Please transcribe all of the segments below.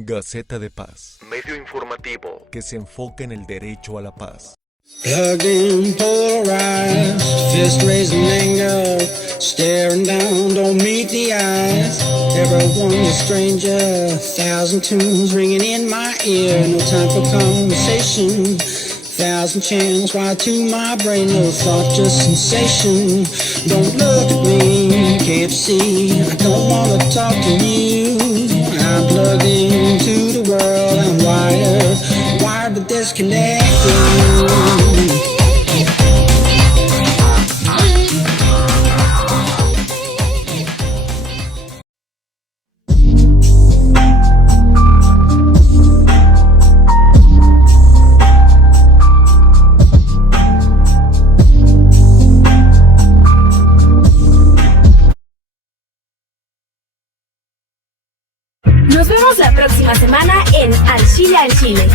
Gaceta de Paz, medio informativo que se enfoca en el derecho a la paz. Plugged in, polarized, fist raising anger, staring down, don't meet the eyes. Everyone's a stranger, 1,000 tunes ringing in my ear. No time for conversation, 1,000 channels wired to my brain. No thought, just sensation. Don't look at me, can't see. I don't wanna talk to you. I'm plugged into the world, I'm wired but disconnected. Nos vemos la próxima semana en Al Chile al Chile.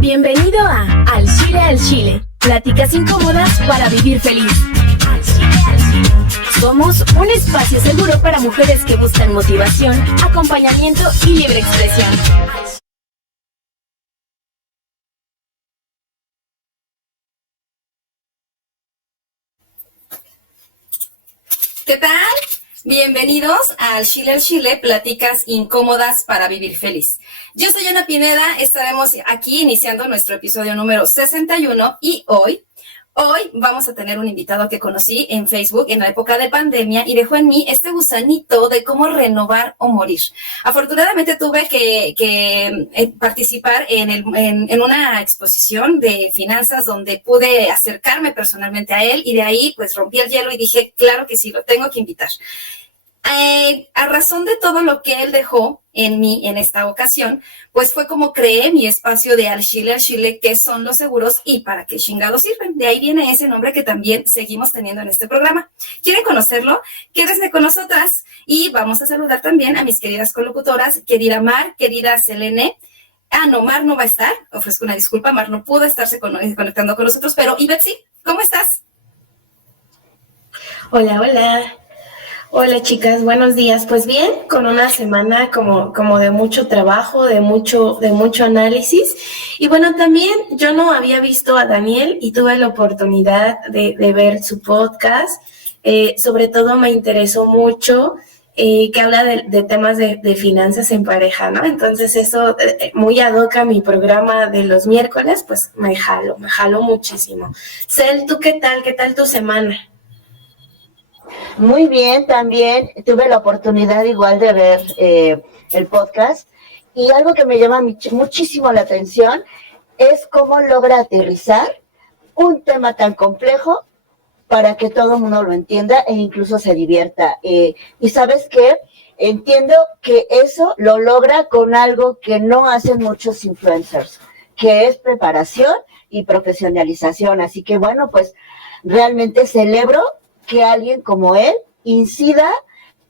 Bienvenido a Al Chile al Chile. Pláticas incómodas para vivir feliz. Al Chile al Chile. Somos un espacio seguro para mujeres que buscan motivación, acompañamiento y libre expresión. ¿Qué tal? Bienvenidos al Chile, pláticas incómodas para vivir feliz. Yo soy Ana Pineda, estaremos aquí iniciando nuestro episodio número 61 y hoy vamos a tener un invitado que conocí en Facebook en la época de pandemia y dejó en mí este gusanito de cómo renovar o morir. Afortunadamente tuve que participar en una exposición de finanzas donde pude acercarme personalmente a él y de ahí pues rompí el hielo y dije, claro que sí, lo tengo que invitar. A razón de todo lo que él dejó en mí en esta ocasión, pues fue como creé mi espacio de Al Chile, que son los seguros y para qué chingados sirven. De ahí viene ese nombre que también seguimos teniendo en este programa. ¿Quieren conocerlo? Quédense con nosotras y vamos a saludar también a mis queridas colocutoras, querida Mar, querida Selene. No, Mar no va a estar, ofrezco una disculpa, Mar no pudo estarse conectando con nosotros, pero y Betsy, ¿cómo estás? Hola. Hola chicas, buenos días. Pues bien, con una semana como de mucho trabajo, de mucho análisis. Y bueno, también yo no había visto a Daniel y tuve la oportunidad de ver su podcast. Sobre todo me interesó mucho que habla de temas de finanzas en pareja, ¿no? Entonces eso muy ad hoc a mi programa de los miércoles, pues me jalo muchísimo. Cel, ¿tú qué tal? ¿Qué tal tu semana? Muy bien, también tuve la oportunidad igual de ver el podcast y algo que me llama muchísimo la atención es cómo logra aterrizar un tema tan complejo para que todo el mundo lo entienda e incluso se divierta. Y ¿sabes qué? Entiendo que eso lo logra con algo que no hacen muchos influencers, que es preparación y profesionalización. Así que bueno, pues realmente celebro que alguien como él incida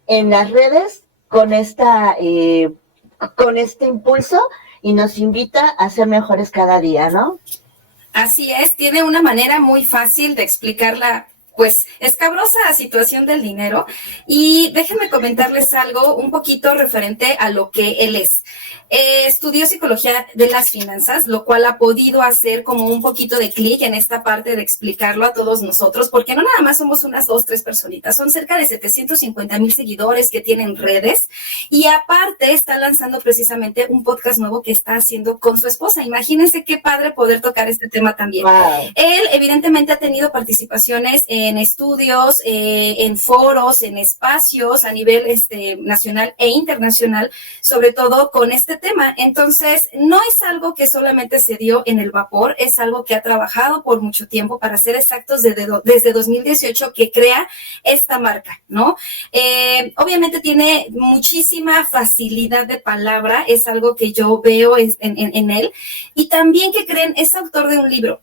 en las redes con este impulso y nos invita a ser mejores cada día, ¿no? Así es, tiene una manera muy fácil de explicar la pues escabrosa situación del dinero y déjenme comentarles algo un poquito referente a lo que él es. Estudió psicología de las finanzas, lo cual ha podido hacer como un poquito de clic en esta parte de explicarlo a todos nosotros, porque no nada más somos unas 2, 3 personitas, son cerca de 750,000 seguidores que tienen redes y aparte está lanzando precisamente un podcast nuevo que está haciendo con su esposa. Imagínense qué padre poder tocar este tema también. Wow. Él evidentemente ha tenido participaciones en en estudios, en foros, en espacios a nivel nacional e internacional, sobre todo con este tema. Entonces, no es algo que solamente se dio en el vapor, es algo que ha trabajado por mucho tiempo, para ser exactos, desde 2018 que crea esta marca, ¿no? Obviamente tiene muchísima facilidad de palabra, es algo que yo veo en él, y también que creen, es autor de un libro.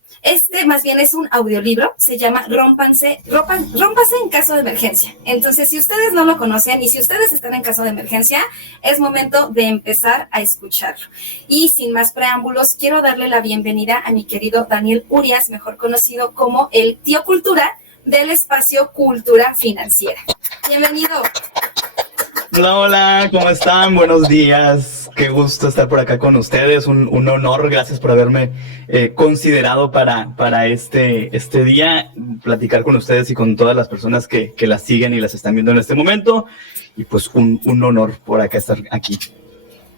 Más bien es un audiolibro, se llama Rómpanse en caso de emergencia. Entonces, si ustedes no lo conocen y si ustedes están en caso de emergencia, es momento de empezar a escucharlo. Y sin más preámbulos, quiero darle la bienvenida a mi querido Daniel Urias, mejor conocido como el Tío Cultura del espacio Cultura Financiera. Bienvenido. Hola, ¿cómo están? Buenos días. Qué gusto estar por acá con ustedes. Un honor. Gracias por haberme considerado para este día, platicar con ustedes y con todas las personas que las siguen y las están viendo en este momento. Y pues un honor por acá estar aquí.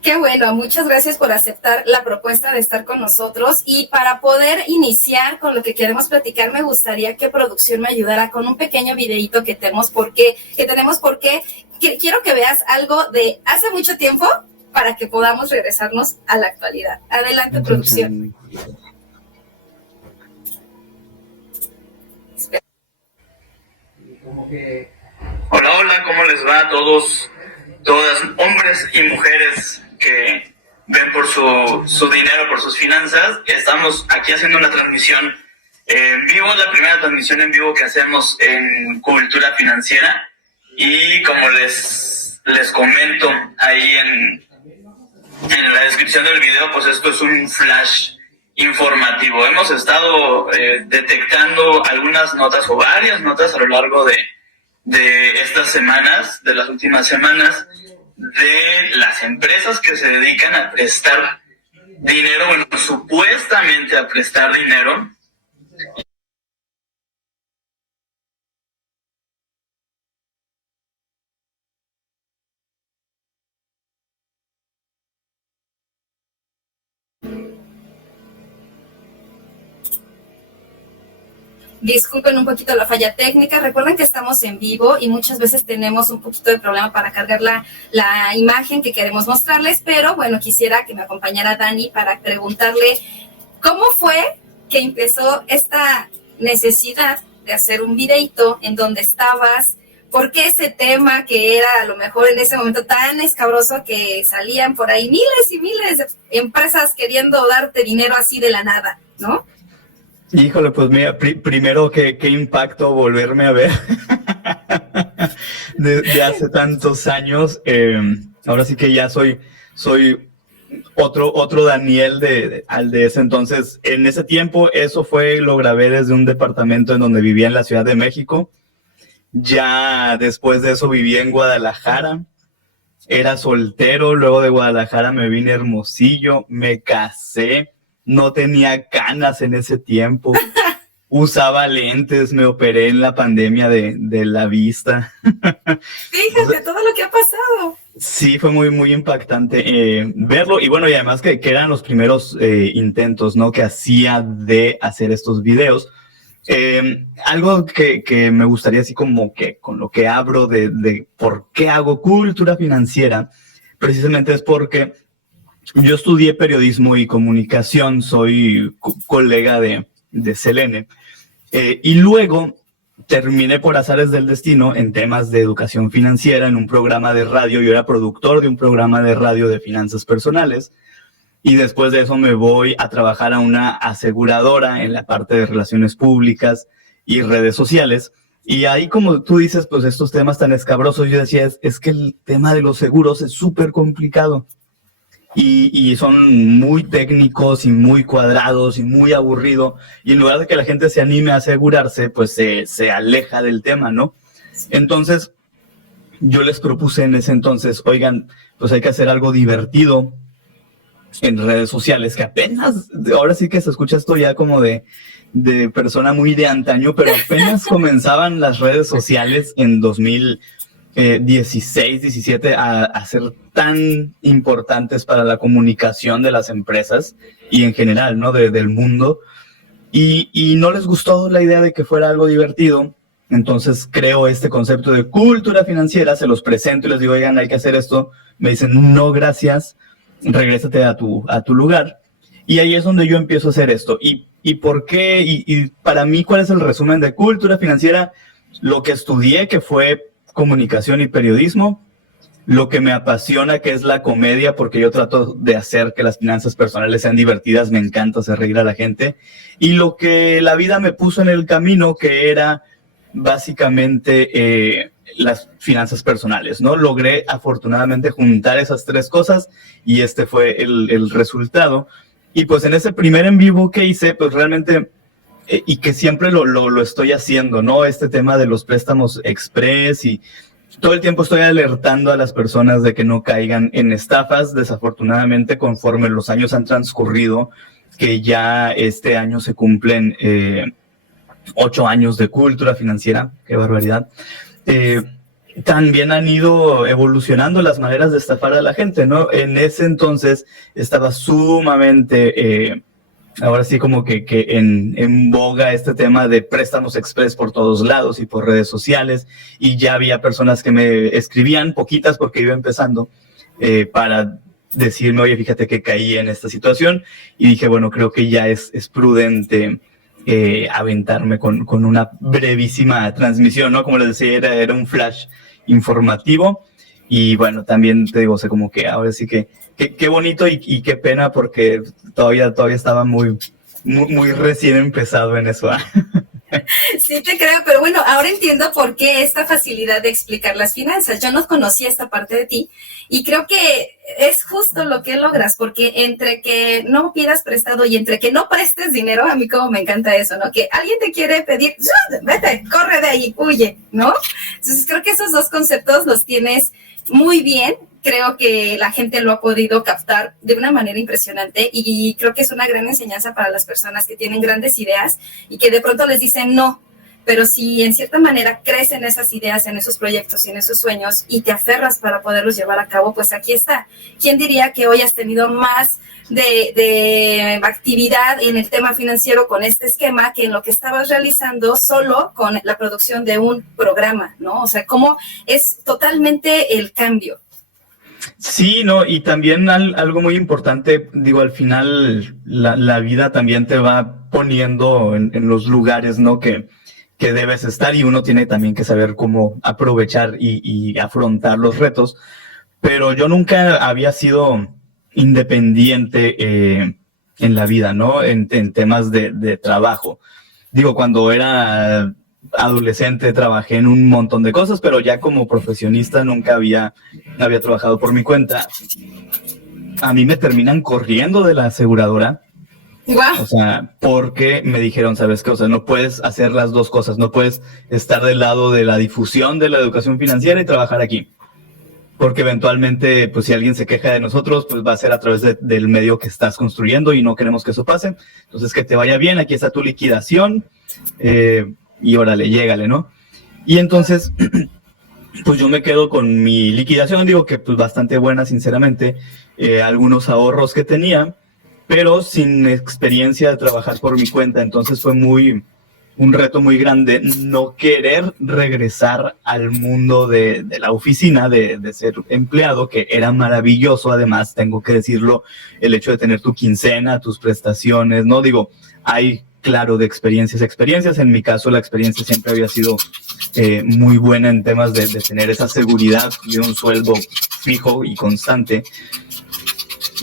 Qué bueno, muchas gracias por aceptar la propuesta de estar con nosotros, y para poder iniciar con lo que queremos platicar, me gustaría que producción me ayudara con un pequeño videíto que tenemos, porque quiero que veas algo de hace mucho tiempo para que podamos regresarnos a la actualidad. Adelante, producción. Hola, ¿cómo les va a todos, todas, hombres y mujeres que ven por su dinero, por sus finanzas? Estamos aquí haciendo una transmisión en vivo, la primera transmisión en vivo que hacemos en Cultura Financiera, y como les comento ahí en la descripción del video, pues esto es un flash informativo. Hemos estado detectando algunas notas o varias notas a lo largo de estas semanas, de las últimas semanas, de las empresas que se dedican a prestar dinero, bueno, supuestamente a prestar dinero. Disculpen un poquito la falla técnica. Recuerden que estamos en vivo y muchas veces tenemos un poquito de problema para cargar la imagen que queremos mostrarles, pero bueno, quisiera que me acompañara Dani para preguntarle cómo fue que empezó esta necesidad de hacer un videito, en dónde estabas, por qué ese tema que era a lo mejor en ese momento tan escabroso, que salían por ahí miles y miles de empresas queriendo darte dinero así de la nada, ¿no? Híjole, pues mira, primero qué impacto volverme a ver de hace tantos años. Ahora sí que ya soy otro Daniel de ese entonces. En ese tiempo, eso lo grabé desde un departamento en donde vivía en la Ciudad de México. Ya después de eso viví en Guadalajara. Era soltero, luego de Guadalajara me vine a Hermosillo, me casé. No tenía canas en ese tiempo, usaba lentes, me operé en la pandemia de la vista. Fíjate todo lo que ha pasado. Sí, fue muy impactante verlo, y bueno, y además que eran los primeros intentos, ¿no?, que hacía de hacer estos videos. Algo que me gustaría, así como que con lo que abro de por qué hago Cultura Financiera, precisamente es porque yo estudié periodismo y comunicación, soy colega de Selene, y luego terminé por azares del destino en temas de educación financiera en un programa de radio. Yo era productor de un programa de radio de finanzas personales, y después de eso me voy a trabajar a una aseguradora en la parte de relaciones públicas y redes sociales. Y ahí, como tú dices, pues estos temas tan escabrosos, yo decía, es que el tema de los seguros es súper complicado. Y son muy técnicos y muy cuadrados y muy aburrido, y en lugar de que la gente se anime a asegurarse, pues se aleja del tema, ¿no? Entonces yo les propuse en ese entonces, oigan, pues hay que hacer algo divertido en redes sociales, que apenas, ahora sí que se escucha esto ya como de persona muy de antaño, pero apenas comenzaban las redes sociales en 2016, 17 a ser tan importantes para la comunicación de las empresas y en general, ¿no?, del mundo, y no les gustó la idea de que fuera algo divertido. Entonces creo este concepto de cultura financiera, se los presento y les digo, oigan, hay que hacer esto. Me dicen, no, gracias, regrésate a tu lugar. Y ahí es donde yo empiezo a hacer esto. ¿Y por qué? Y para mí, ¿cuál es el resumen de cultura financiera? Lo que estudié, que fue comunicación y periodismo. Lo que me apasiona, que es la comedia, porque yo trato de hacer que las finanzas personales sean divertidas. Me encanta hacer reír a la gente. Y lo que la vida me puso en el camino, que era básicamente las finanzas personales, ¿no? Logré afortunadamente juntar esas tres cosas y este fue el resultado. Y pues en ese primer en vivo que hice, pues realmente, y que siempre lo estoy haciendo, ¿no? Este tema de los préstamos express y todo el tiempo estoy alertando a las personas de que no caigan en estafas. Desafortunadamente, conforme los años han transcurrido, que ya este año se cumplen 8 años de cultura financiera, qué barbaridad. También han ido evolucionando las maneras de estafar a la gente, ¿no? En ese entonces estaba sumamente, ahora sí como que en boga este tema de préstamos express por todos lados y por redes sociales, y ya había personas que me escribían, poquitas porque iba empezando, para decirme, oye, fíjate que caí en esta situación, y dije, bueno, creo que ya es prudente aventarme con una brevísima transmisión, ¿no? Como les decía, era un flash informativo. Y bueno, también te digo, o sea, como que ahora sí que qué bonito y qué pena, porque todavía estaba muy recién empezado en eso. Sí te creo, pero bueno, ahora entiendo por qué esta facilidad de explicar las finanzas. Yo no conocía esta parte de ti y creo que es justo lo que logras, porque entre que no pidas prestado y entre que no prestes dinero, a mí como me encanta eso, ¿no? Que alguien te quiere pedir, vete, corre de ahí, huye, ¿no? Entonces creo que esos dos conceptos los tienes muy bien. Creo que la gente lo ha podido captar de una manera impresionante y creo que es una gran enseñanza para las personas que tienen grandes ideas y que de pronto les dicen no, pero si en cierta manera crees en esas ideas, en esos proyectos y en esos sueños y te aferras para poderlos llevar a cabo, pues aquí está. ¿Quién diría que hoy has tenido más de actividad en el tema financiero con este esquema que en lo que estabas realizando solo con la producción de un programa, ¿no? O sea, cómo es totalmente el cambio. Sí, no, y también algo muy importante, digo, al final la vida también te va poniendo en los lugares, ¿no? Que debes estar, y uno tiene también que saber cómo aprovechar y afrontar los retos. Pero yo nunca había sido independiente en la vida, ¿no? En temas de trabajo. Digo, cuando era adolescente trabajé en un montón de cosas, pero ya como profesionista nunca había trabajado por mi cuenta. A mí me terminan corriendo de la aseguradora. Wow. O sea, porque me dijeron, ¿sabes qué? O sea, no puedes hacer las dos cosas, no puedes estar del lado de la difusión de la educación financiera y trabajar aquí. Porque eventualmente, pues si alguien se queja de nosotros, pues va a ser a través del medio que estás construyendo y no queremos que eso pase. Entonces, que te vaya bien, aquí está tu liquidación, y órale, llégale, ¿no? Y entonces, pues yo me quedo con mi liquidación, digo que pues bastante buena, sinceramente, algunos ahorros que tenía, pero sin experiencia de trabajar por mi cuenta. Entonces fue un reto muy grande no querer regresar al mundo de la oficina, de ser empleado, que era maravilloso. Además, tengo que decirlo, el hecho de tener tu quincena, tus prestaciones, ¿no? Digo, hay, claro, de experiencias. En mi caso, la experiencia siempre había sido muy buena en temas de tener esa seguridad de un sueldo fijo y constante.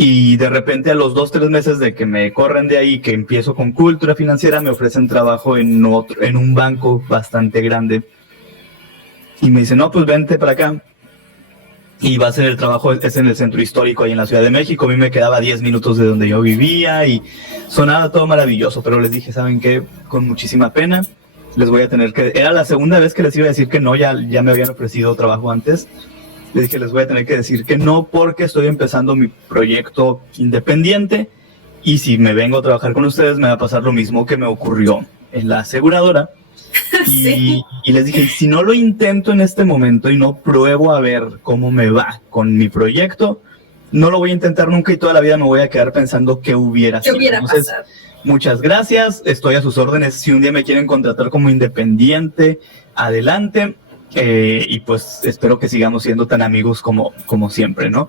Y de repente a los 2-3 meses de que me corren de ahí, que empiezo con cultura financiera, me ofrecen trabajo en un banco bastante grande. Y me dicen, no, pues vente para acá. Y va a ser el trabajo, es en el centro histórico, ahí en la Ciudad de México. A mí me quedaba 10 minutos de donde yo vivía y sonaba todo maravilloso. Pero les dije, ¿saben qué? Con muchísima pena, les voy a tener que... Era la segunda vez que les iba a decir que no, ya me habían ofrecido trabajo antes. Les dije, les voy a tener que decir que no, porque estoy empezando mi proyecto independiente y si me vengo a trabajar con ustedes me va a pasar lo mismo que me ocurrió en la aseguradora. Sí. Y les dije, si no lo intento en este momento y no pruebo a ver cómo me va con mi proyecto, no lo voy a intentar nunca y toda la vida me voy a quedar pensando qué hubiera sido. Entonces, muchas gracias, estoy a sus órdenes. Si un día me quieren contratar como independiente, adelante. Y pues espero que sigamos siendo tan amigos como siempre, ¿no?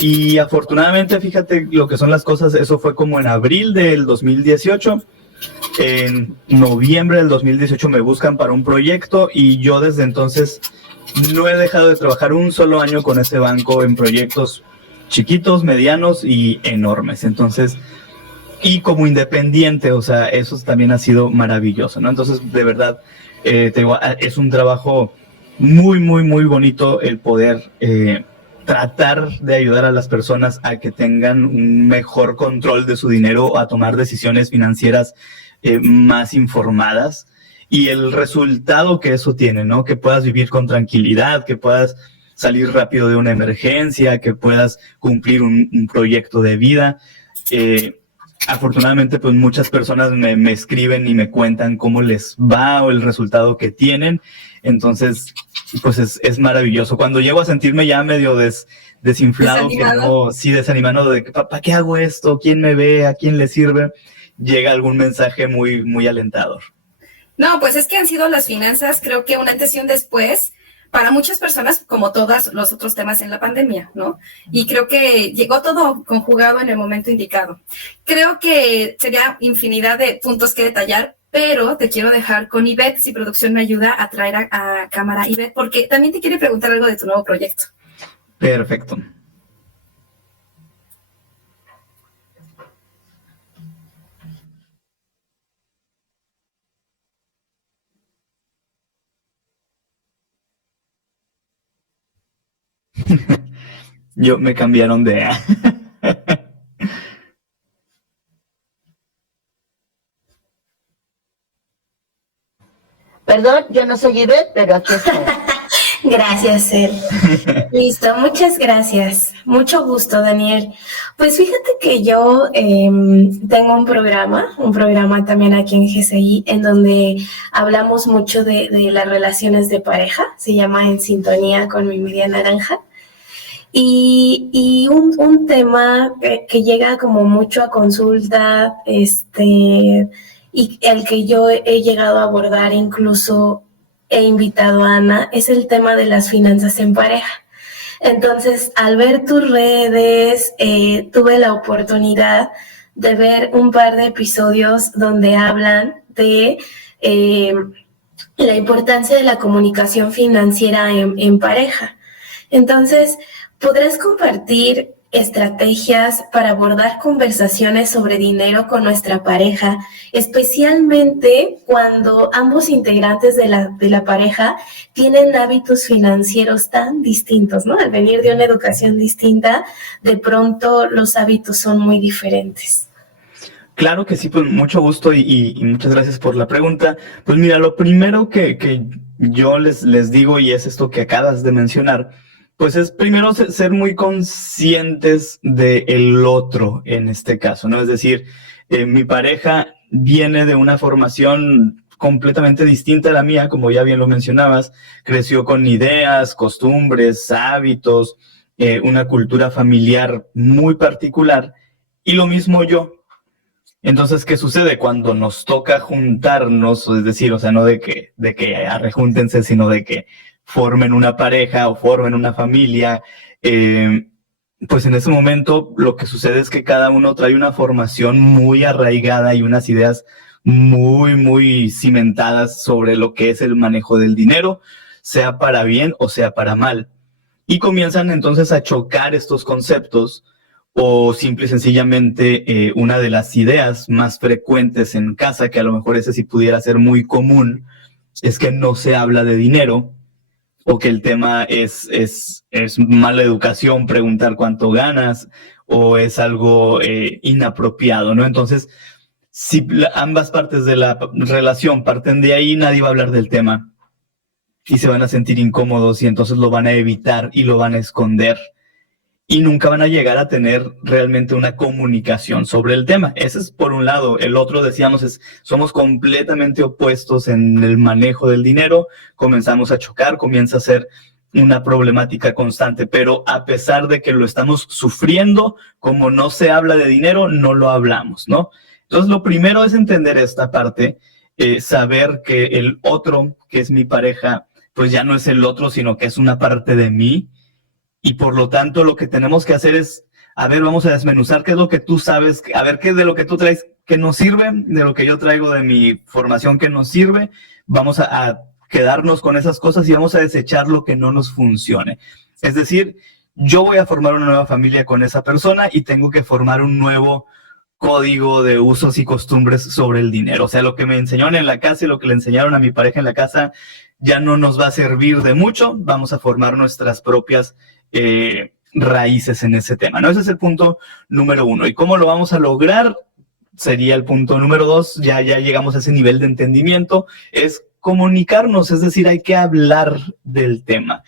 Y afortunadamente, fíjate lo que son las cosas, eso fue como en abril del 2018. En noviembre del 2018 me buscan para un proyecto y yo desde entonces no he dejado de trabajar un solo año con ese banco en proyectos chiquitos, medianos y enormes. Entonces, y como independiente, o sea, eso también ha sido maravilloso, ¿no? Entonces, de verdad, te digo, es un trabajo muy, muy, muy bonito el poder tratar de ayudar a las personas a que tengan un mejor control de su dinero, a tomar decisiones financieras más informadas, y el resultado que eso tiene, ¿no? Que puedas vivir con tranquilidad, que puedas salir rápido de una emergencia, que puedas cumplir un proyecto de vida. Afortunadamente, pues muchas personas me escriben y me cuentan cómo les va o el resultado que tienen. Entonces, pues es maravilloso. Cuando llego a sentirme ya medio desinflado, desanimado de ¿para qué hago esto? ¿Quién me ve? ¿A quién le sirve? Llega algún mensaje muy, muy alentador. No, pues es que han sido las finanzas, creo que un antes y un después para muchas personas, como todos los otros temas en la pandemia, ¿no? Y creo que llegó todo conjugado en el momento indicado. Creo que sería infinidad de puntos que detallar, pero te quiero dejar con Ivette, si producción me ayuda a traer a cámara Ivette, porque también te quiere preguntar algo de tu nuevo proyecto. Perfecto. Me cambiaron de... Perdón, yo no soy Ivette, pero aquí estoy. Gracias, Ser. Listo, muchas gracias. Mucho gusto, Daniel. Pues fíjate que yo tengo un programa también aquí en GCI, en donde hablamos mucho de las relaciones de pareja. Se llama En Sintonía con mi Media Naranja. Y un tema que llega como mucho a consulta, y el que yo he llegado a abordar, incluso he invitado a Ana, es el tema de las finanzas en pareja. Entonces, al ver tus redes, tuve la oportunidad de ver un par de episodios donde hablan de la importancia de la comunicación financiera en pareja. Entonces, ¿podrás compartir estrategias para abordar conversaciones sobre dinero con nuestra pareja, especialmente cuando ambos integrantes de la pareja tienen hábitos financieros tan distintos, ¿no? Al venir de una educación distinta, de pronto los hábitos son muy diferentes. Claro que sí, pues mucho gusto y muchas gracias por la pregunta. Pues mira, lo primero que yo les digo, y es esto que acabas de mencionar, pues es primero ser muy conscientes del otro en este caso, ¿no? Es decir, mi pareja viene de una formación completamente distinta a la mía, como ya bien lo mencionabas, creció con ideas, costumbres, hábitos, una cultura familiar muy particular, y lo mismo yo. Entonces, ¿qué sucede cuando nos toca juntarnos? Es decir, o sea, no de que arrejúntense, sino de que formen una pareja o formen una familia, pues en ese momento lo que sucede es que cada uno trae una formación muy arraigada y unas ideas muy, muy cimentadas sobre lo que es el manejo del dinero, sea para bien o sea para mal. Y comienzan entonces a chocar estos conceptos, o simple y sencillamente una de las ideas más frecuentes en casa, que a lo mejor ese sí pudiera ser muy común, es que no se habla de dinero, o que el tema es mala educación, preguntar cuánto ganas, o es algo inapropiado, ¿no? Entonces, si ambas partes de la relación parten de ahí, nadie va a hablar del tema y se van a sentir incómodos y entonces lo van a evitar y lo van a esconder y nunca van a llegar a tener realmente una comunicación sobre el tema. Ese es por un lado. El otro, decíamos, somos completamente opuestos en el manejo del dinero, comenzamos a chocar, comienza a ser una problemática constante, pero a pesar de que lo estamos sufriendo, como no se habla de dinero, no lo hablamos, ¿no? Entonces, lo primero es entender esta parte, saber que el otro, que es mi pareja, pues ya no es el otro, sino que es una parte de mí. Y por lo tanto, lo que tenemos que hacer es, a ver, vamos a desmenuzar qué es lo que tú sabes, a ver qué es de lo que tú traes que nos sirve, de lo que yo traigo de mi formación que nos sirve. Vamos a quedarnos con esas cosas y vamos a desechar lo que no nos funcione. Es decir, yo voy a formar una nueva familia con esa persona y tengo que formar un nuevo código de usos y costumbres sobre el dinero. O sea, lo que me enseñaron en la casa y lo que le enseñaron a mi pareja en la casa ya no nos va a servir de mucho. Vamos a formar nuestras propias raíces en ese tema, ¿no? Ese es el punto número 1. ¿Y cómo lo vamos a lograr? Sería el punto número 2. Ya llegamos a ese nivel de entendimiento. Es comunicarnos, es decir, hay que hablar del tema.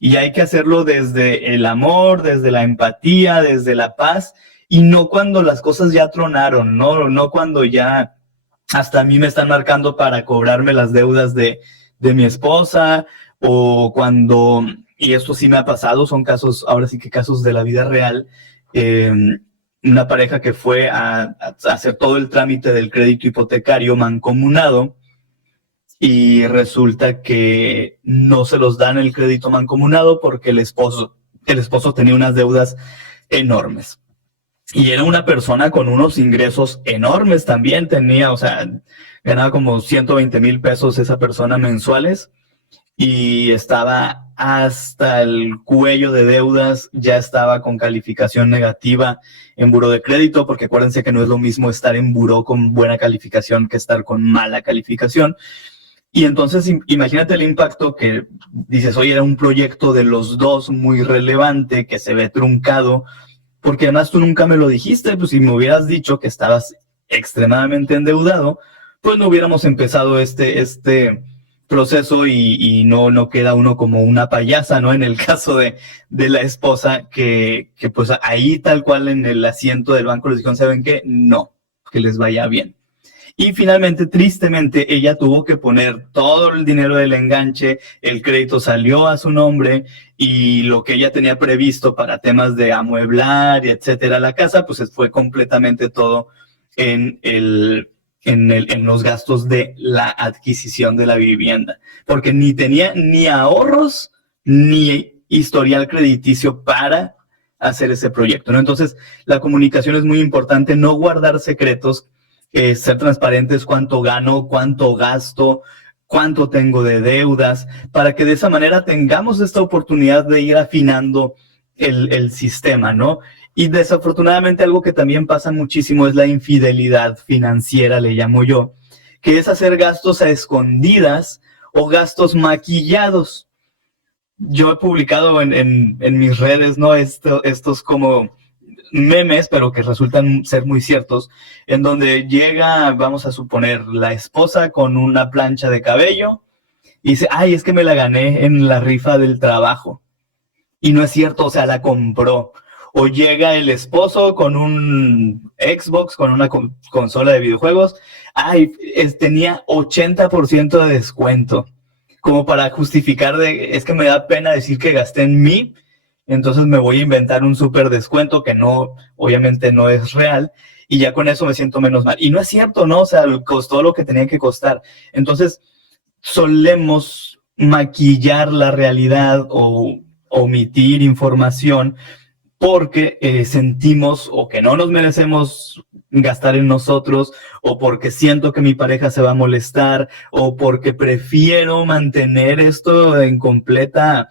Y hay que hacerlo desde el amor, desde la empatía, desde la paz, y no cuando las cosas ya tronaron, no cuando ya hasta a mí me están marcando para cobrarme las deudas de mi esposa, o cuando, y esto sí me ha pasado, son casos, ahora sí que casos de la vida real, una pareja que fue a hacer todo el trámite del crédito hipotecario mancomunado, y resulta que no se los dan el crédito mancomunado porque el esposo tenía unas deudas enormes. Y era una persona con unos ingresos enormes también, o sea, ganaba como 120,000 pesos esa persona mensuales, y estaba hasta el cuello de deudas, ya estaba con calificación negativa en buró de crédito, porque acuérdense que no es lo mismo estar en buró con buena calificación que estar con mala calificación. Y entonces imagínate el impacto que dices, oye, era un proyecto de los dos muy relevante que se ve truncado, porque además tú nunca me lo dijiste. Pues si me hubieras dicho que estabas extremadamente endeudado, pues no hubiéramos empezado este proceso y no queda uno como una payasa, ¿no? En el caso de la esposa, que pues ahí tal cual en el asiento del banco les dijeron, ¿saben qué? No, que les vaya bien. Y finalmente, tristemente, ella tuvo que poner todo el dinero del enganche, el crédito salió a su nombre, y lo que ella tenía previsto para temas de amueblar y etcétera la casa, pues fue completamente todo en los gastos de la adquisición de la vivienda, porque ni tenía ni ahorros ni historial crediticio para hacer ese proyecto, ¿no? Entonces, la comunicación es muy importante, no guardar secretos, ser transparentes, cuánto gano, cuánto gasto, cuánto tengo de deudas, para que de esa manera tengamos esta oportunidad de ir afinando el sistema, ¿no? Y desafortunadamente algo que también pasa muchísimo es la infidelidad financiera, le llamo yo, que es hacer gastos a escondidas o gastos maquillados. Yo he publicado en mis redes, ¿no? Estos como memes, pero que resultan ser muy ciertos, en donde llega, vamos a suponer, la esposa con una plancha de cabello y dice, ay, es que me la gané en la rifa del trabajo. Y no es cierto, o sea, la compró. O llega el esposo con un Xbox, con una consola de videojuegos, ay, tenía 80% de descuento, como para justificar es que me da pena decir que gasté en mí, entonces me voy a inventar un súper descuento que no, obviamente no es real, y ya con eso me siento menos mal. Y no es cierto, ¿no? O sea, costó lo que tenía que costar. Entonces, solemos maquillar la realidad o omitir información porque sentimos o que no nos merecemos gastar en nosotros, o porque siento que mi pareja se va a molestar, o porque prefiero mantener esto en completa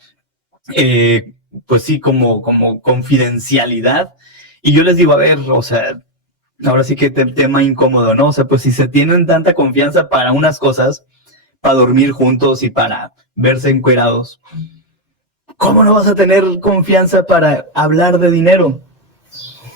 pues sí, como confidencialidad. Y yo les digo, a ver, o sea, ahora sí que tema incómodo, ¿no? O sea, pues si se tienen tanta confianza para unas cosas, para dormir juntos y para verse encuerados, ¿cómo no vas a tener confianza para hablar de dinero?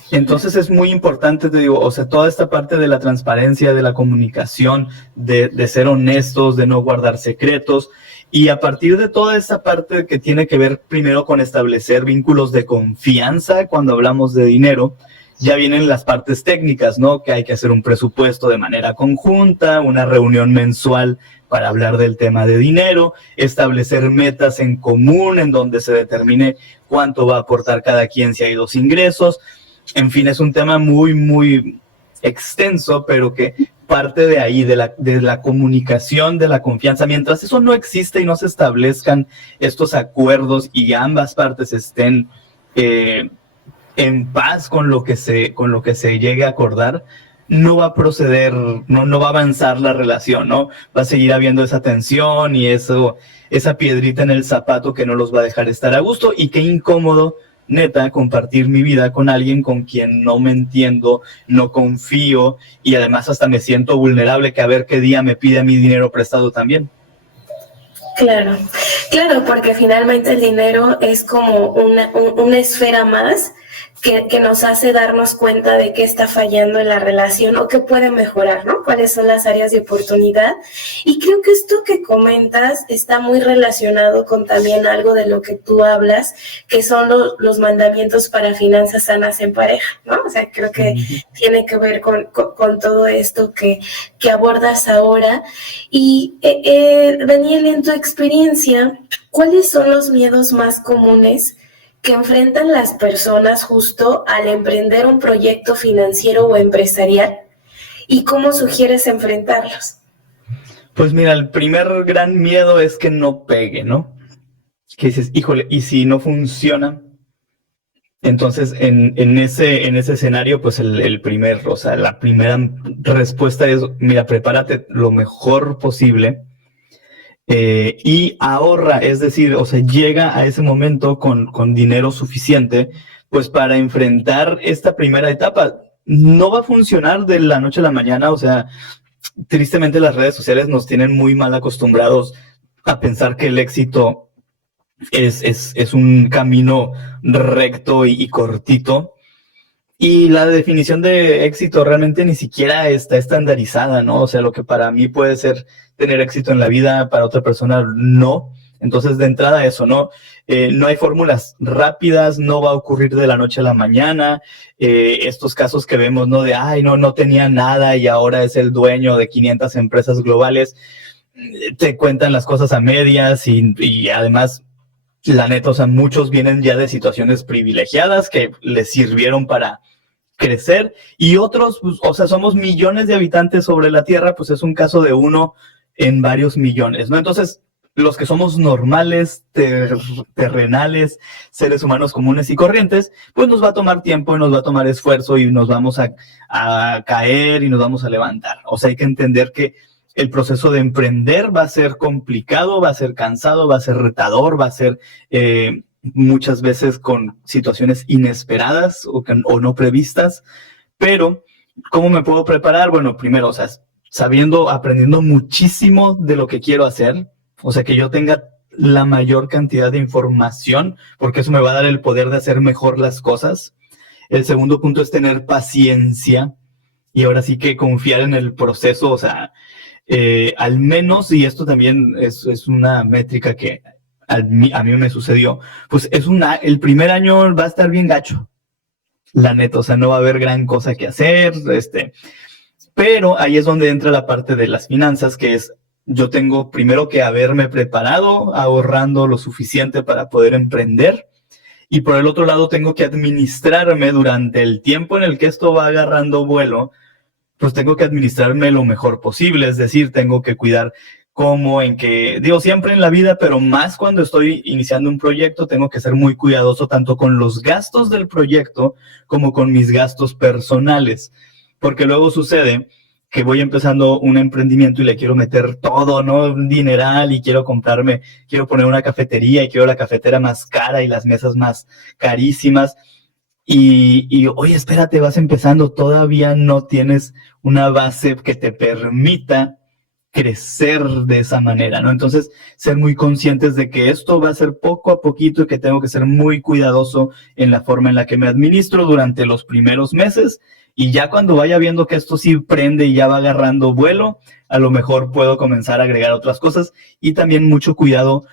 Entonces es muy importante, te digo, o sea, toda esta parte de la transparencia, de la comunicación, de ser honestos, de no guardar secretos. Y a partir de toda esa parte que tiene que ver primero con establecer vínculos de confianza cuando hablamos de dinero, ya vienen las partes técnicas, ¿no? Que hay que hacer un presupuesto de manera conjunta, una reunión mensual para hablar del tema de dinero, establecer metas en común en donde se determine cuánto va a aportar cada quien si hay dos ingresos. En fin, es un tema muy, muy extenso, pero que parte de ahí, de la comunicación, de la confianza. Mientras eso no existe y no se establezcan estos acuerdos y ambas partes estén en paz con lo que se llegue a acordar, no va a proceder, no va a avanzar la relación, ¿no? Va a seguir habiendo esa tensión y esa piedrita en el zapato que no los va a dejar estar a gusto. Y qué incómodo, neta, compartir mi vida con alguien con quien no me entiendo, no confío y además hasta me siento vulnerable, que a ver qué día me pide mi dinero prestado también. Claro, porque finalmente el dinero es como una esfera más que nos hace darnos cuenta de qué está fallando en la relación o qué puede mejorar, ¿no? Cuáles son las áreas de oportunidad. Y creo que esto que comentas está muy relacionado con también algo de lo que tú hablas, que son los mandamientos para finanzas sanas en pareja, ¿no? O sea, creo que tiene que ver con todo esto que abordas ahora. Y Daniel, en tu experiencia, ¿cuáles son los miedos más comunes que enfrentan las personas justo al emprender un proyecto financiero o empresarial? ¿Y cómo sugieres enfrentarlos? Pues mira, el primer gran miedo es que no pegue, ¿no? Que dices, híjole, ¿y si no funciona? Entonces, en ese escenario, pues la primera respuesta es, mira, prepárate lo mejor posible. Y ahorra, es decir, o sea, llega a ese momento con dinero suficiente, pues para enfrentar esta primera etapa. No va a funcionar de la noche a la mañana, o sea, tristemente las redes sociales nos tienen muy mal acostumbrados a pensar que el éxito es un camino recto y cortito. Y la definición de éxito realmente ni siquiera está estandarizada, ¿no? O sea, lo que para mí puede ser tener éxito en la vida, para otra persona no. Entonces, de entrada eso, ¿no? No hay fórmulas rápidas, no va a ocurrir de la noche a la mañana. Estos casos que vemos, ¿no? De, no tenía nada y ahora es el dueño de 500 empresas globales. Te cuentan las cosas a medias y además, la neta, o sea, muchos vienen ya de situaciones privilegiadas que les sirvieron para crecer y otros, pues, o sea, somos millones de habitantes sobre la Tierra, pues es un caso de uno en varios millones, ¿no? Entonces, los que somos normales, terrenales, seres humanos comunes y corrientes, pues nos va a tomar tiempo y nos va a tomar esfuerzo y nos vamos a caer y nos vamos a levantar. O sea, hay que entender que el proceso de emprender va a ser complicado, va a ser cansado, va a ser retador, va a ser muchas veces con situaciones inesperadas o no previstas. Pero, ¿cómo me puedo preparar? Bueno, primero, o sea, aprendiendo muchísimo de lo que quiero hacer. O sea, que yo tenga la mayor cantidad de información, porque eso me va a dar el poder de hacer mejor las cosas. El segundo punto es tener paciencia y ahora sí que confiar en el proceso, o sea, al menos, y esto también es una métrica que a mí me sucedió, pues el primer año va a estar bien gacho, la neta, o sea, no va a haber gran cosa que hacer, pero ahí es donde entra la parte de las finanzas, que es, yo tengo primero que haberme preparado, ahorrando lo suficiente para poder emprender, y por el otro lado tengo que administrarme durante el tiempo en el que esto va agarrando vuelo, pues tengo que administrarme lo mejor posible, es decir, tengo que cuidar siempre en la vida, pero más cuando estoy iniciando un proyecto, tengo que ser muy cuidadoso tanto con los gastos del proyecto como con mis gastos personales, porque luego sucede que voy empezando un emprendimiento y le quiero meter todo, ¿no? Un dineral y quiero poner una cafetería y quiero la cafetera más cara y las mesas más carísimas. Y oye, espérate, vas empezando, todavía no tienes una base que te permita crecer de esa manera, ¿no? Entonces, ser muy conscientes de que esto va a ser poco a poquito y que tengo que ser muy cuidadoso en la forma en la que me administro durante los primeros meses, y ya cuando vaya viendo que esto sí prende y ya va agarrando vuelo, a lo mejor puedo comenzar a agregar otras cosas, y también mucho cuidado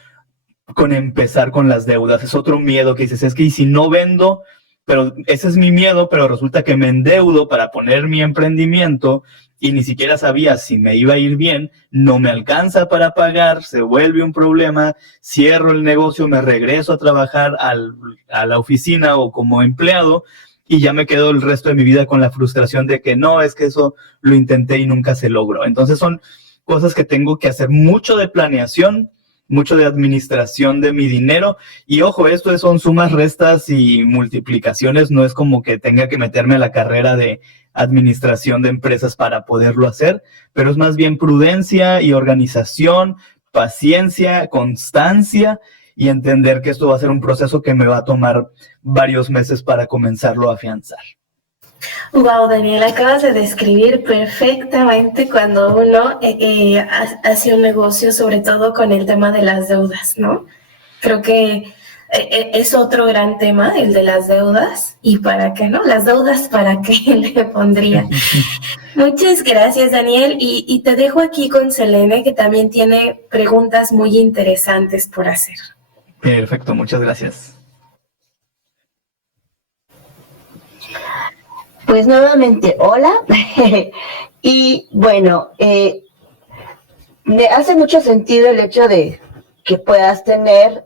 con empezar con las deudas. Es otro miedo que dices, es que ¿y si no vendo? Pero ese es mi miedo, pero resulta que me endeudo para poner mi emprendimiento y ni siquiera sabía si me iba a ir bien, no me alcanza para pagar, se vuelve un problema, cierro el negocio, me regreso a trabajar a la oficina o como empleado y ya me quedo el resto de mi vida con la frustración de que no, es que eso lo intenté y nunca se logró. Entonces son cosas que tengo que hacer mucho de planeación, mucho de administración de mi dinero. Y ojo, esto son sumas, restas y multiplicaciones. No es como que tenga que meterme a la carrera de administración de empresas para poderlo hacer, pero es más bien prudencia y organización, paciencia, constancia y entender que esto va a ser un proceso que me va a tomar varios meses para comenzarlo a afianzar. Wow, Daniel, acabas de describir perfectamente cuando uno hace un negocio, sobre todo con el tema de las deudas, ¿no? Creo que es otro gran tema, el de las deudas. ¿Y para qué, no? Las deudas, ¿para qué le pondría? Muchas gracias, Daniel. Y te dejo aquí con Selene, que también tiene preguntas muy interesantes por hacer. Perfecto, muchas gracias. Pues nuevamente, hola. Y bueno, me hace mucho sentido el hecho de que puedas tener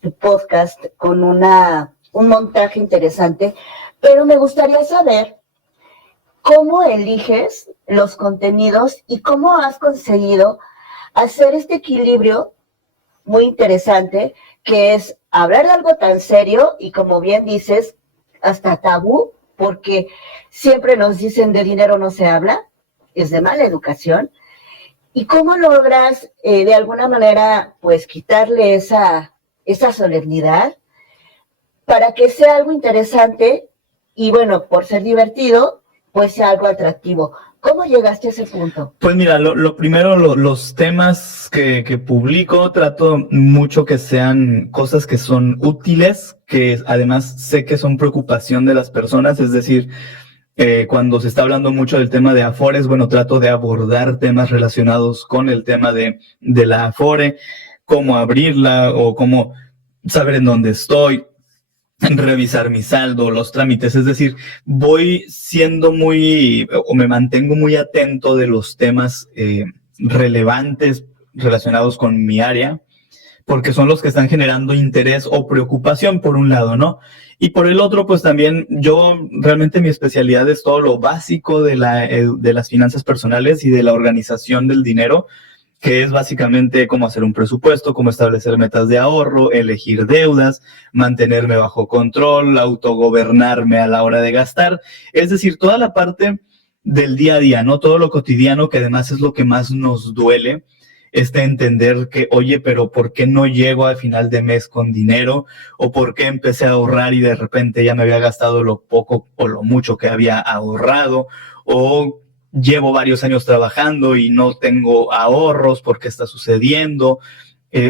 tu podcast con un montaje interesante, pero me gustaría saber cómo eliges los contenidos y cómo has conseguido hacer este equilibrio muy interesante, que es hablar de algo tan serio y, como bien dices, hasta tabú, porque siempre nos dicen de dinero no se habla, es de mala educación. ¿Y cómo logras de alguna manera pues quitarle esa solemnidad para que sea algo interesante y, bueno, por ser divertido, pues sea algo atractivo? ¿Cómo llegaste a ese punto? Pues mira, lo primero, los temas que publico, trato mucho que sean cosas que son útiles, que además sé que son preocupación de las personas, es decir, cuando se está hablando mucho del tema de Afores, bueno, trato de abordar temas relacionados con el tema de la Afore, cómo abrirla o cómo saber en dónde estoy, revisar mi saldo, los trámites, es decir, voy siendo me mantengo muy atento de los temas relevantes relacionados con mi área, porque son los que están generando interés o preocupación por un lado, ¿no? Y por el otro, pues también realmente mi especialidad es todo lo básico de las finanzas personales y de la organización del dinero, que es básicamente cómo hacer un presupuesto, cómo establecer metas de ahorro, elegir deudas, mantenerme bajo control, autogobernarme a la hora de gastar. Es decir, toda la parte del día a día, ¿no? Todo lo cotidiano, que además es lo que más nos duele, entender que, oye, pero ¿por qué no llego al final de mes con dinero? ¿O por qué empecé a ahorrar y de repente ya me había gastado lo poco o lo mucho que había ahorrado? ¿O llevo varios años trabajando y no tengo ahorros? ¿Por qué está sucediendo?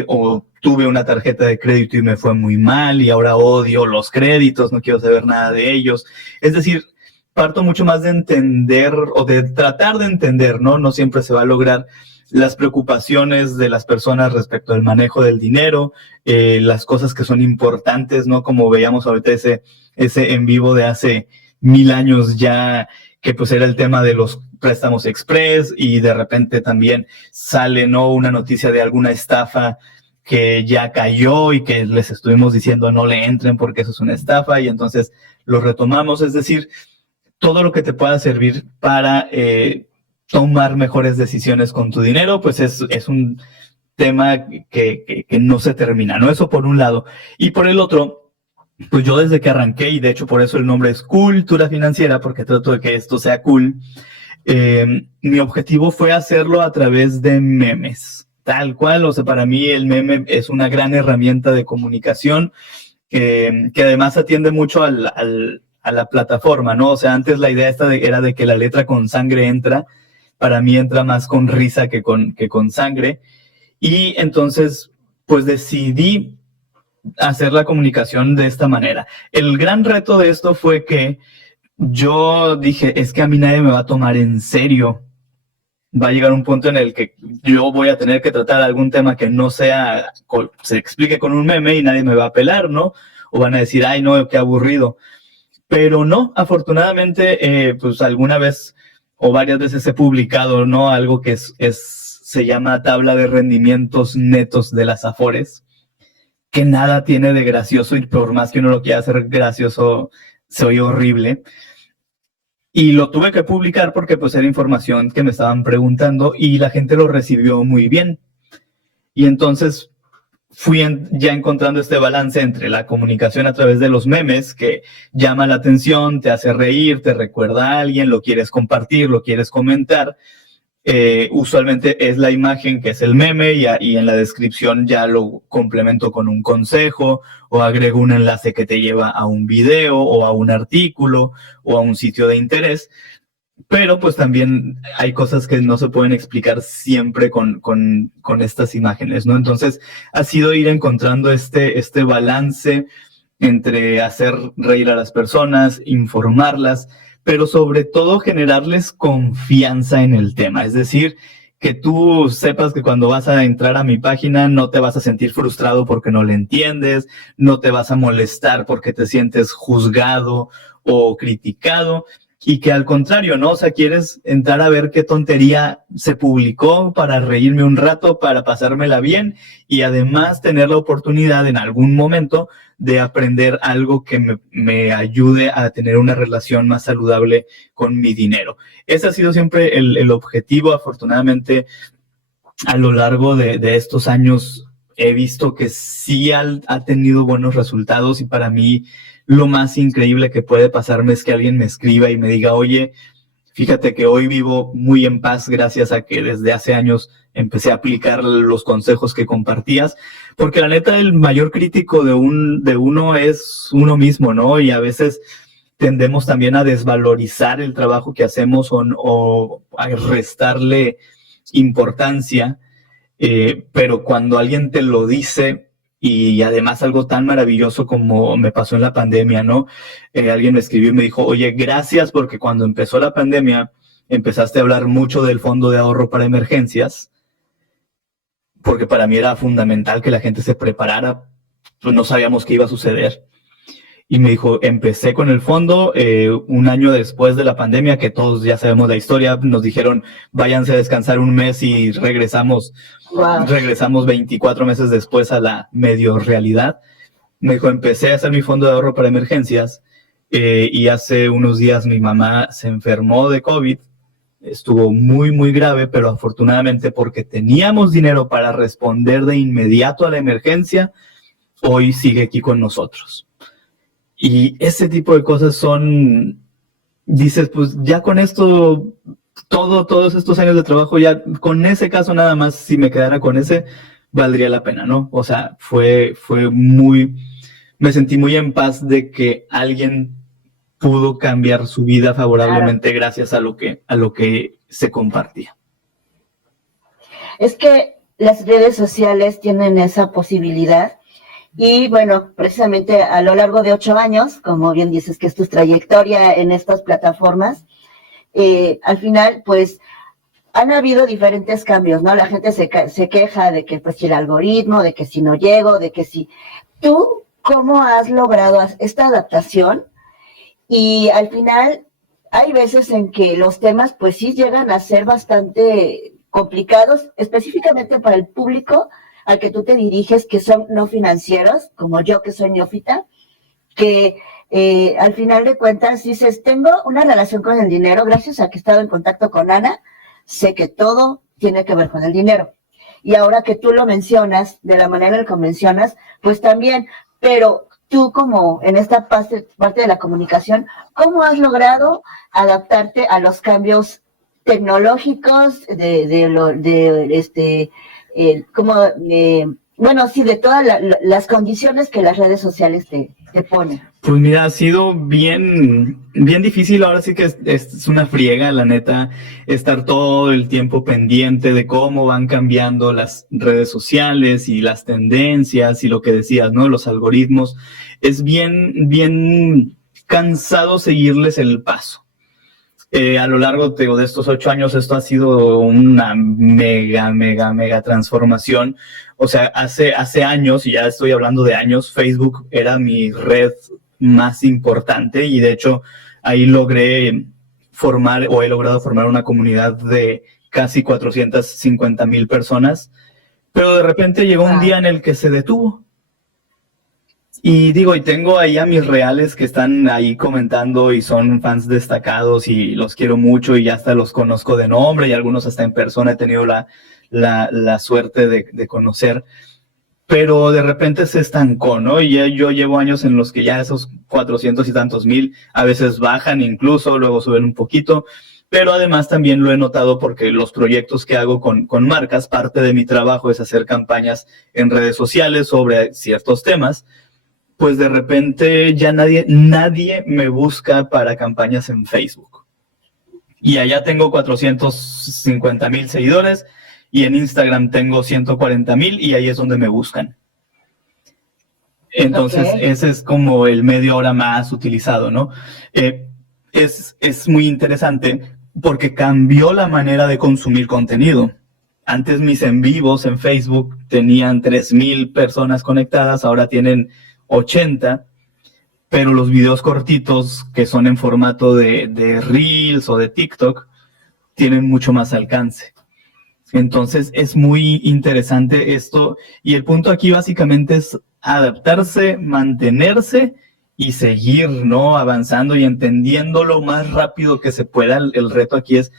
O tuve una tarjeta de crédito y me fue muy mal y ahora odio los créditos, no quiero saber nada de ellos. Es decir, parto mucho más de entender o de tratar de entender, ¿no? No siempre se va a lograr las preocupaciones de las personas respecto al manejo del dinero, las cosas que son importantes, ¿no? Como veíamos ahorita ese en vivo de hace 1000 años ya, que pues era el tema de los préstamos express, y de repente también sale, ¿no?, una noticia de alguna estafa que ya cayó y que les estuvimos diciendo no le entren porque eso es una estafa, y entonces lo retomamos. Es decir, todo lo que te pueda servir para tomar mejores decisiones con tu dinero, pues es un tema que no se termina, ¿no? Eso por un lado. Y por el otro, pues yo desde que arranqué, y de hecho por eso el nombre es Cultura Financiera, porque trato de que esto sea cool, mi objetivo fue hacerlo a través de memes, tal cual. O sea, para mí el meme es una gran herramienta de comunicación que además atiende mucho a la plataforma, ¿no? O sea, antes la idea era de que la letra con sangre entra. Para mí entra más con risa que con sangre. Y entonces, pues decidí hacer la comunicación de esta manera. El gran reto de esto fue que yo dije, es que a mí nadie me va a tomar en serio. Va a llegar un punto en el que yo voy a tener que tratar algún tema que no se explique con un meme y nadie me va a pelar, ¿no? O van a decir, ay, no, qué aburrido. Pero no, afortunadamente, pues alguna vez o varias veces he publicado, ¿no?, algo que se llama tabla de rendimientos netos de las Afores, que nada tiene de gracioso, y por más que uno lo quiera hacer gracioso, se oye horrible. Y lo tuve que publicar porque pues era información que me estaban preguntando y la gente lo recibió muy bien. Y entonces fui ya encontrando este balance entre la comunicación a través de los memes, que llama la atención, te hace reír, te recuerda a alguien, lo quieres compartir, lo quieres comentar. Usualmente es la imagen que es el meme y en la descripción ya lo complemento con un consejo o agrego un enlace que te lleva a un video o a un artículo o a un sitio de interés. Pero pues también hay cosas que no se pueden explicar siempre con estas imágenes, ¿no? Entonces ha sido ir encontrando este balance entre hacer reír a las personas, informarlas, pero sobre todo generarles confianza en el tema. Es decir, que tú sepas que cuando vas a entrar a mi página no te vas a sentir frustrado porque no le entiendes, no te vas a molestar porque te sientes juzgado o criticado, y que al contrario, ¿no? O sea, quieres entrar a ver qué tontería se publicó para reírme un rato, para pasármela bien y además tener la oportunidad en algún momento de aprender algo que me ayude a tener una relación más saludable con mi dinero. Ese ha sido siempre el objetivo. Afortunadamente, a lo largo de estos años he visto que sí ha tenido buenos resultados y para mí lo más increíble que puede pasarme es que alguien me escriba y me diga, oye, fíjate que hoy vivo muy en paz gracias a que desde hace años empecé a aplicar los consejos que compartías, porque la neta el mayor crítico de uno es uno mismo, ¿no? Y a veces tendemos también a desvalorizar el trabajo que hacemos o a restarle importancia, pero cuando alguien te lo dice, y además algo tan maravilloso como me pasó en la pandemia, ¿no? Alguien me escribió y me dijo, oye, gracias porque cuando empezó la pandemia empezaste a hablar mucho del fondo de ahorro para emergencias, porque para mí era fundamental que la gente se preparara, pues no sabíamos qué iba a suceder. Y me dijo, empecé con el fondo, un año después de la pandemia, que todos ya sabemos la historia, nos dijeron, váyanse a descansar un mes y regresamos 24 meses después a la medio realidad. Me dijo, empecé a hacer mi fondo de ahorro para emergencias y hace unos días mi mamá se enfermó de COVID, estuvo muy, muy grave, pero afortunadamente porque teníamos dinero para responder de inmediato a la emergencia, hoy sigue aquí con nosotros. Y ese tipo de cosas son, dices, pues ya con esto, todos estos años de trabajo, ya con ese caso nada más, si me quedara con ese, valdría la pena, ¿no? O sea, me sentí muy en paz de que alguien pudo cambiar su vida favorablemente gracias a lo que se compartía. Es que las redes sociales tienen esa posibilidad. Y bueno, precisamente a lo largo de 8 años, como bien dices que es tu trayectoria en estas plataformas, al final pues han habido diferentes cambios, ¿no? La gente se queja de que pues el algoritmo, de que si no llego, de que si... ¿Tú cómo has logrado esta adaptación? Y al final hay veces en que los temas pues sí llegan a ser bastante complicados, específicamente para el público al que tú te diriges, que son no financieros, como yo que soy neófita, que al final de cuentas dices, tengo una relación con el dinero, gracias a que he estado en contacto con Ana, sé que todo tiene que ver con el dinero. Y ahora que tú lo mencionas, de la manera en que lo mencionas, pues también, pero tú como en esta parte de la comunicación, ¿cómo has logrado adaptarte a los cambios tecnológicos de todas las condiciones que las redes sociales te ponen? Pues mira, ha sido bien difícil. Ahora sí que es una friega, la neta, estar todo el tiempo pendiente de cómo van cambiando las redes sociales y las tendencias y lo que decías, ¿no? Los algoritmos. Es bien cansado seguirles el paso. A lo largo de estos 8 años esto ha sido una mega transformación. O sea, hace años, y ya estoy hablando de años, Facebook era mi red más importante y de hecho ahí he logrado formar una comunidad de casi 450,000 personas, pero de repente llegó un día en el que se detuvo. Y digo, y tengo ahí a mis reales que están ahí comentando y son fans destacados y los quiero mucho y ya hasta los conozco de nombre y algunos hasta en persona he tenido la suerte de conocer. Pero de repente se estancó, ¿no? Y ya yo llevo años en los que ya esos 400 y tantos mil a veces bajan incluso, luego suben un poquito. Pero además también lo he notado porque los proyectos que hago con marcas, parte de mi trabajo es hacer campañas en redes sociales sobre ciertos temas. Pues de repente ya nadie me busca para campañas en Facebook. Y allá tengo 450,000 seguidores y en Instagram tengo 140,000 y ahí es donde me buscan. Entonces, ese es como el medio ahora más utilizado, ¿no? Es muy interesante porque cambió la manera de consumir contenido. Antes mis en vivos en Facebook tenían 3,000 personas conectadas, ahora tienen 80, pero los videos cortitos que son en formato de Reels o de TikTok tienen mucho más alcance. Entonces es muy interesante esto y el punto aquí básicamente es adaptarse, mantenerse y seguir, ¿no? Avanzando y entendiendo lo más rápido que se pueda. El reto aquí es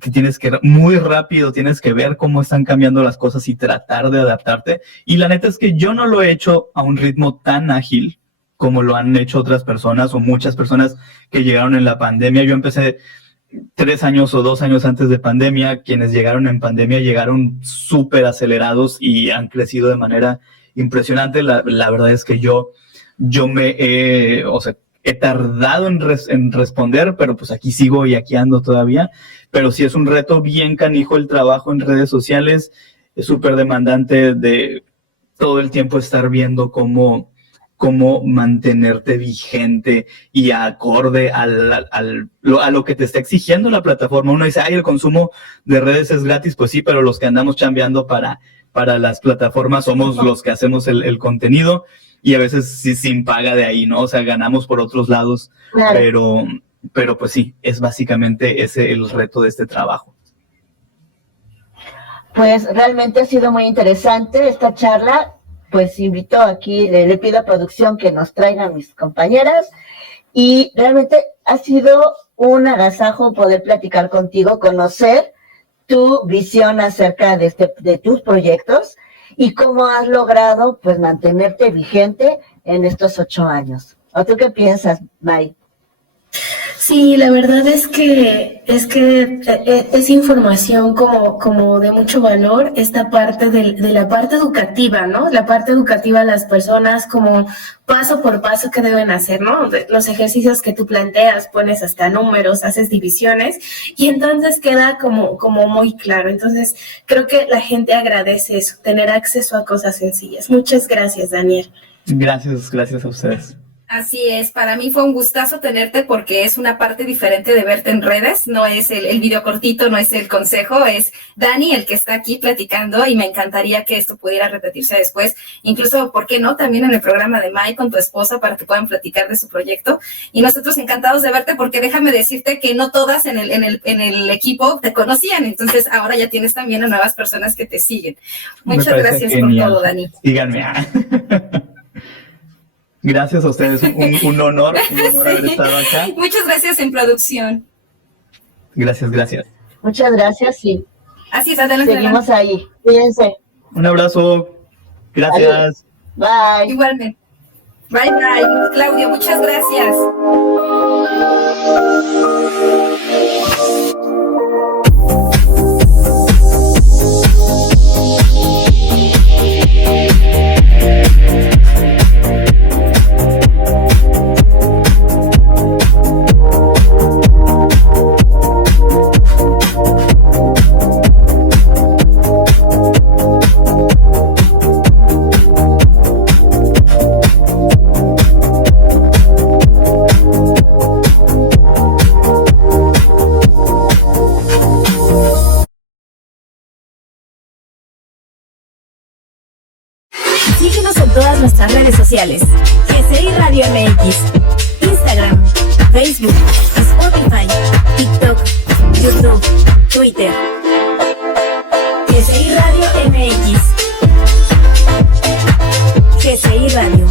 que tienes que muy rápido, tienes que ver cómo están cambiando las cosas y tratar de adaptarte. Y la neta es que yo no lo he hecho a un ritmo tan ágil como lo han hecho otras personas o muchas personas que llegaron en la pandemia. Yo empecé 3 años o 2 años antes de pandemia. Quienes llegaron en pandemia llegaron súper acelerados y han crecido de manera impresionante. La verdad es que yo me he tardado en responder, pero pues aquí sigo y aquí ando todavía. Pero sí es un reto bien canijo el trabajo en redes sociales. Es súper demandante de todo el tiempo estar viendo cómo mantenerte vigente y acorde a lo que te está exigiendo la plataforma. Uno dice, el consumo de redes es gratis. Pues sí, pero los que andamos chambeando para las plataformas somos los que hacemos el contenido. Y a veces sí sin paga de ahí, ¿no? O sea, ganamos por otros lados, claro. Pero pues sí, es básicamente ese el reto de este trabajo. Pues realmente ha sido muy interesante esta charla. Pues invito aquí, le pido a producción que nos traiga a mis compañeras. Y realmente ha sido un agasajo poder platicar contigo, conocer tu visión acerca de tus proyectos. ¿Y cómo has logrado, pues, mantenerte vigente en estos 8 años? ¿O tú qué piensas, May? Sí, la verdad es que es información como de mucho valor, esta parte de la parte educativa, ¿no? La parte educativa a las personas como paso por paso que deben hacer, ¿no? Los ejercicios que tú planteas, pones hasta números, haces divisiones y entonces queda como muy claro. Entonces creo que la gente agradece eso, tener acceso a cosas sencillas. Muchas gracias, Daniel. Gracias a ustedes. Así es, para mí fue un gustazo tenerte porque es una parte diferente de verte en redes, no es el video cortito, no es el consejo, es Dani el que está aquí platicando y me encantaría que esto pudiera repetirse después, incluso, ¿por qué no? También en el programa de Mai con tu esposa para que puedan platicar de su proyecto y nosotros encantados de verte porque déjame decirte que no todas en el equipo te conocían, entonces ahora ya tienes también a nuevas personas que te siguen. Muchas gracias genial. Por todo, Dani. Síganme. Gracias a ustedes, un honor haber estado acá. Muchas gracias en producción. Gracias. Muchas gracias, sí. Así es, adelante. Seguimos ahí, cuídense. Un abrazo, gracias. Bye. Igualmente. Bye, Claudio, muchas gracias. Síguenos en todas nuestras redes sociales. GCI Radio MX, Instagram, Facebook, Spotify, TikTok, YouTube, Twitter. GCI Radio MX. GCI Radio.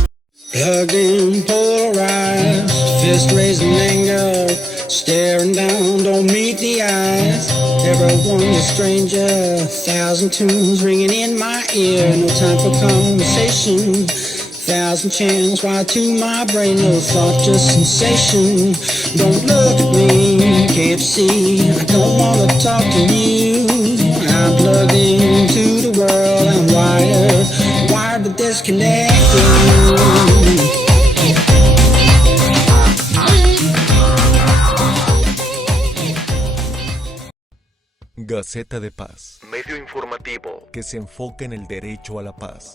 Plugged in, polarized, fist raising anger, staring down, don't meet the eyes. Everyone's a stranger, 1,000 tunes ringing in my ear. No time for conversation, 1,000 channels wired to my brain. No thought, just sensation. Don't look at me, can't see. I don't wanna talk to you. I'm plugged into the world. I'm wired to disconnect you. Gaceta de Paz. Medio informativo que se enfoca en el derecho a la paz.